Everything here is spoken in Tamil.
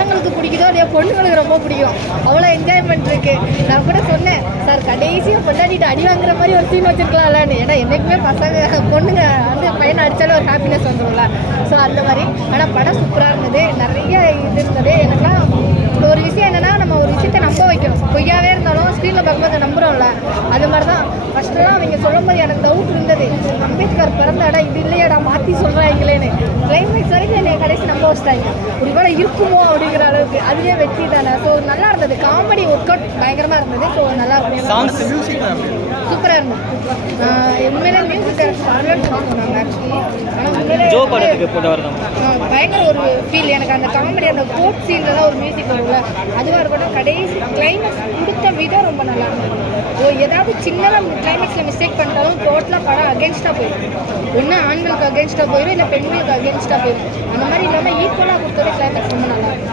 பசங்களுக்கு பிடிக்குதோ இல்லையா, பொண்ணுங்களுக்கு ரொம்ப பிடிக்கும். அவ்வளோ என்ஜாய்மெண்ட் இருக்கு. நான் கூட சொன்னேன், சார் கடைசியாக பொண்டாட்டிட்டு அடி வாங்குற மாதிரி ஒரு சீன் வச்சிருக்கலாம்லன்னு. ஏன்னா என்றைக்குமே பசங்க பொண்ணுங்க வந்து பையனை அடித்தாலும் ஒரு ஹாப்பினஸ் வந்துடும்ல. ஸோ அந்த மாதிரி. ஆனால் படம் சூப்பராக இருந்தது. நிறைய இது இருந்தது. எனக்குலாம் ஒரு விஷயம் என்னென்னா, நம்ம ஒரு விஷயத்தை நம்ப வைக்கணும். பொய்யாவே இருந்தாலும் ஸ்க்ரீனில் பார்க்கும்போது அதை நம்புகிறோம்ல. அது மாதிரி தான் ஃபஸ்ட்டெல்லாம் அவங்க சொல்லும் போது எனக்கு டவுட் இருந்தது, அம்பேத்கர் பிறந்த இடம் இது இல்லையாடா, மாற்றி சொல்கிறாங்களேன்னு. கிளைமேக்ஸ் வரைக்கும் என்னை கடைசி நம்ப வச்சிட்டாங்க. ஒரு வேளை இருக்குமோ அப்படிங்கிற அளவுக்கு. அதுவே வெற்றி தானே. ஸோ நல்லா இருந்தது. காமெடி ஒர்க் அவுட் பயங்கரமாக இருந்தது. ஸோ நல்லா சூப்பராக இருந்தது. உண்மையிலே மியூசிக் டைரக்டர் சொன்னாங்க ஆக்சுவலி. ஆனால் உண்மையிலே பயங்கர ஒரு ஃபீல். எனக்கு அந்த காமெடி, அந்த கோட் சீன்லாம் ஒரு மியூசிக் வரும்ல, அதுவாக இருக்கட்டும். கடைசி கிளைமேக்ஸ் கொடுத்த விதம் ரொம்ப நல்லா இருந்தது. ஏதாவது சின்னதாக கிளைமேக்ஸில் மிஸ்டேக் பண்ணிட்டாலும் டோட்டலாக படம் அகேன்ஸ்டாக போயிடும். ஒன்று ஆண்களுக்கு அகேன்ஸ்டாக போயிடும், இல்லை பெண்களுக்கு அகேன்ஸ்டாக போயிடும். அந்த மாதிரி இல்லாமல் ஈக்குவலாக கொடுத்தது கிளைமேக்ஸ் ரொம்ப நல்லா இருக்கும்.